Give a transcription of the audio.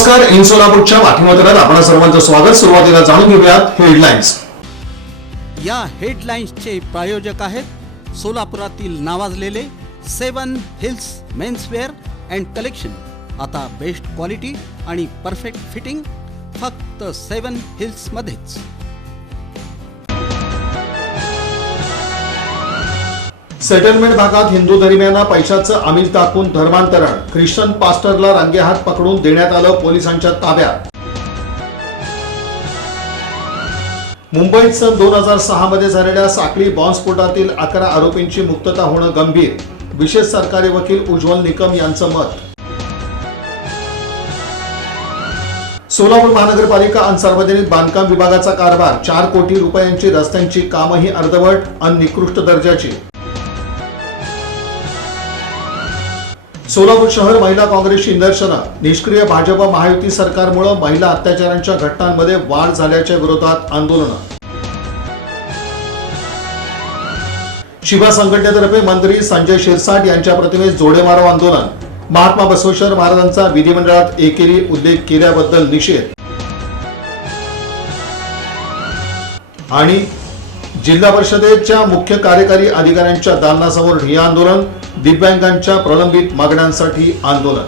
नमस्कार. इन सोलापूरच्या बातमीपत्रात आपण सर्वांचं स्वागत. सुरुवातीला जाणून घेऊयात हेडलाईन्स. या हेडलाईन्सचे प्रायोजक आहेत सोलापुरातील नावाजलेले 7 हिल्स मेन्सवेअर अँड कलेक्शन. आता बेस्ट क्वालिटी आणि परफेक्ट फिटिंग फक्त 7 हिल्स मध्येच. सेटलमेंट भागात हिंदू धर्मियांना पैशाचं आमिष दाखवून धर्मांतरण. ख्रिश्चन पास्टरला रंगेहात पकडून देण्यात आलं पोलिसांच्या ताब्यात. मुंबईत सन 2006 मध्ये झालेल्या साखळी बॉम्बस्फोटातील 11 आरोपींची मुक्तता होणं गंभीर. विशेष सरकारी वकील उज्ज्वल निकम यांचं मत. सोलापूर महानगरपालिका आणि सार्वजनिक बांधकाम विभागाचा कारभार. 4 कोटी रुपयांची रस्त्यांची कामही अर्धवट आणि निकृष्ट दर्जाची. सोलापूर शहर महिला काँग्रेसची निदर्शनं. निष्क्रिय भाजप महायुती सरकारमुळे महिला अत्याचारांच्या घटनांमध्ये वाढ झाल्याच्या विरोधात आंदोलन. शिवा संघटनेतर्फे मंत्री संजय शिरसाट यांच्या प्रतिमेस जोडे मारो आंदोलन. महात्मा बसवेश्वर महाराजांचा विधिमंडळात एकेरी उल्लेख केल्याबद्दल निषेध. आणि जिल्हा परिषदेच्या मुख्य कार्यकारी अधिकाऱ्यांच्या दालनासमोर ठिय्या आंदोलन. दिव्यांगांच्या प्रलंबित मागण्यांसाठी आंदोलन.